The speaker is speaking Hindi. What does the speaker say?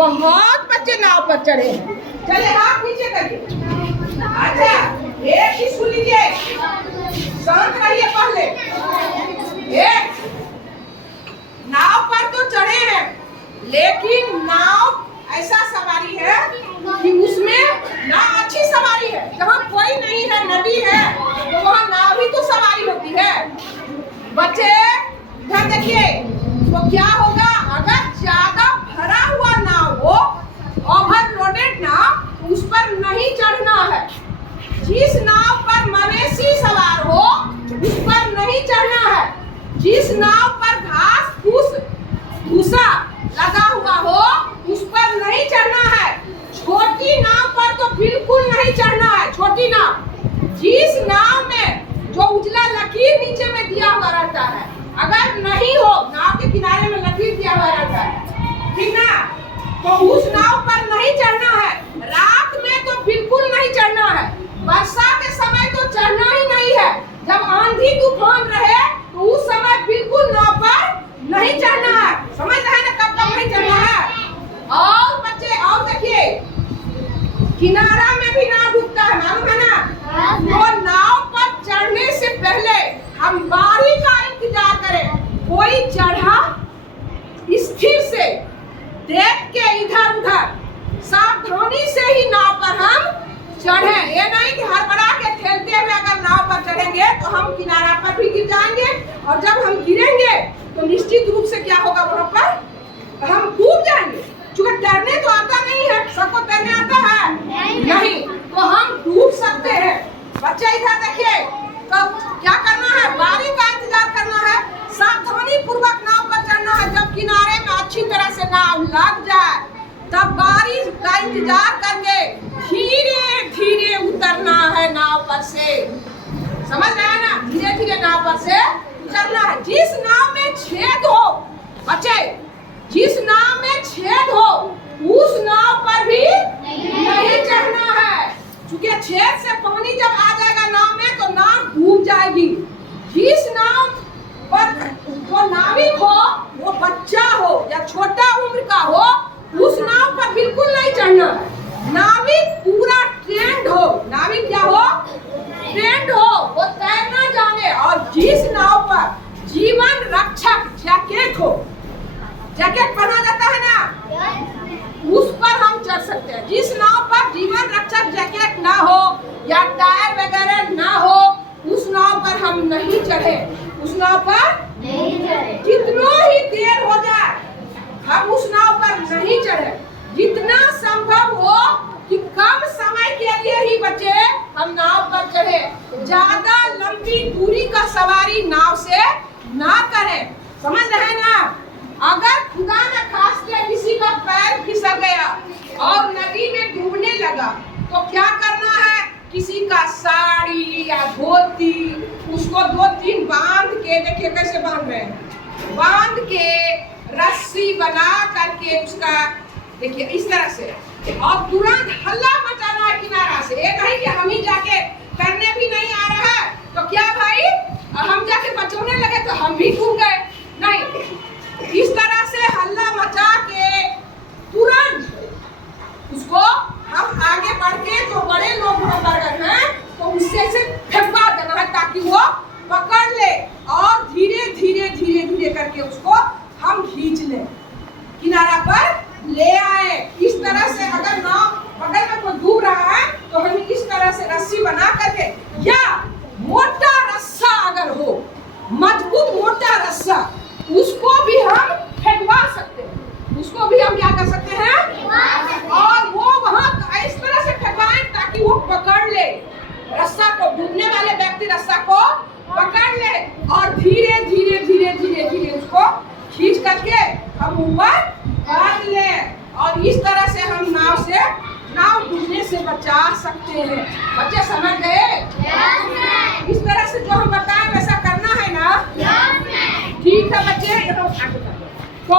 बहुत बच्चे नाव पर चढ़े हैं। चले हाथ नीचे करिए। अच्छा, एक ही सुन लीजिए, शांत रहिए। पहले एक नाव पर तो चढ़े हैं, लेकिन नाव ऐसा सवारी है कि उसमें ना अच्छी सवारी है। जहाँ कोई नहीं है, नदी है, तो वहाँ नाव ही तो सवारी होती है। बच्चे इधर देखिए, तो क्या होगा अगर ज्यादा भरा हुआ नाव हो, ओवरलोडेड नाव, उस पर नहीं चढ़ना है। जिस नाव पर मवेशी सवार हो उस पर नहीं चढ़ना है। जिस नाव पर घास फूस भूसा लगा हुआ हो उस पर नहीं चढ़ना है। छोटी नाव पर तो बिल्कुल नहीं चढ़ना है। छोटी नाव, जिस नाव में जो उजला लकीर नीचे में दिया हुआ रहता है, अगर नहीं हो, नाव के किनारे में लकीर दिया हुआ रहता है, ठीक ना, तो उस नाव पर नहीं चढ़ना है। रात में तो बिल्कुल नहीं चढ़ना है। वर्षा के समय तो चढ़ना ही नहीं है। जब आंधी तूफान रहे तो उस समय बिल्कुल नाव पर नहीं चढ़ना है। समझ रहे ना कब कब नहीं चढ़ना है। और बच्चे और देखिए, किनारा में भी नाव डूबता है, मालूम है ना। तो नाव पर चढ़ने से पहले हम बारी का इंतजार करें। कोई चढ़ा, स्थिर से देख के इधर उधर सावधानी से ही नाव पर हम चढ़े। ये नहीं कि हड़बड़ा के ठेलते हुए अगर नाव पर चढ़ेंगे तो हम किनारा पर भी गिर जाएंगे, और जब हम गिरेंगे तो निश्चित रूप से क्या होगा, वहाँ पर हम डूब जाएंगे। क्योंकि तैरने तो आता नहीं है, सबको तैरने आता है नहीं, तो हम डूब सकते हैं। बच्चे इधर देखिए, तो क्या करना है, बारी का इंतजार करना है, सावधानी पूर्वक नाव पर चढ़ना है। जब किनारे में अच्छी तरह से नाव लग जाए तब बारी का इंतजार करके धीरे धीरे उतरना है नाव पर से। समझ रहे हैं ना, धीरे धीरे नाव पर से उतरना है। जिस नाव में छेद हो, बच्चे जिस नाव में छेद हो उस नाव पर भी नहीं चढ़ना है। क्योंकि छेद से पानी जब आ जाएगा नाव में तो नाव डूब जाएगी। जिस नाव पर जो नाविक हो वो बच्चा हो या छोटा उम्र का हो, उस नाव पर बिल्कुल नहीं चढ़ना है। नाविक पूरा ट्रेंड हो, नाविक क्या हो, ट्रेंड हो, वो तैरना जाने। और जिस नाव पर जीवन रक्षक जैकेट हो, जैकेट पहना जाता है ना, उस पर हम चढ़ सकते हैं। जिस नाव पर जीवन रक्षक जैकेट ना हो या टायर वगैरह ना हो, उस नाव पर हम नहीं चढ़े। उस नाव पर नहीं चढ़े। जितना ही देर हो जाए हम उस नाव पर नहीं चढ़े। जितना संभव हो कि कम समय के लिए ही बचे हम नाव पर चढ़े। ज्यादा लंबी दूरी का सवारी नाव से ना करें। समझ रहे ना। अगर खुदा न खास्ते किसी का पैर फिसल गया और नदी में डूबने लगा तो क्या करना है, किसी का साड़ी या धोती उसको 2-3 बांध के, देखिए कैसे बांध रहे हैं, बांध के रस्सी बना करके उसका, देखिए इस तरह से, और तुरंत हल्ला मचाना है किनारा से। ये नहीं कि हम ही जाके करने भी नहीं आ रहा है तो क्या भाई हम जाके बचाने लगे तो हम भी डूब गए, नहीं। इस तरह से हल्ला मचा के तुरंत उसको हम आगे बढ़ के, जो बड़े लोग वर्गर हैं तो उससे से फेंकवा देना है ताकि वो पकड़ ले, और धीरे धीरे धीरे धीरे करके उसको हम खींच ले, किनारा पर ले आए। इस तरह से अगर नाव बगल में कोई डूब रहा है तो हम इस तरह से रस्सी बना करके, या मोटा रस्सा अगर हो, मजबूत मोटा रस्सा, उसको भी हम फेंकवा सकते हैं। उसको भी हम क्या कर सकते हैं, और वो वहाँ इस तरह से फेंकवाएं ताकि वो पकड़ ले रस्सा को, डूबने वाले व्यक्ति रस्सा को पकड़ ले, और धीरे धीरे धीरे धीरे धीरे उसको खींच करके हम ऊपर काट ले। और इस तरह से हम नाव डूबने से बचा सकते हैं। बच्चे समझ गए? इस तरह से जो हम बताएं वैसा करना है ना। ठीक है बच्चे, तो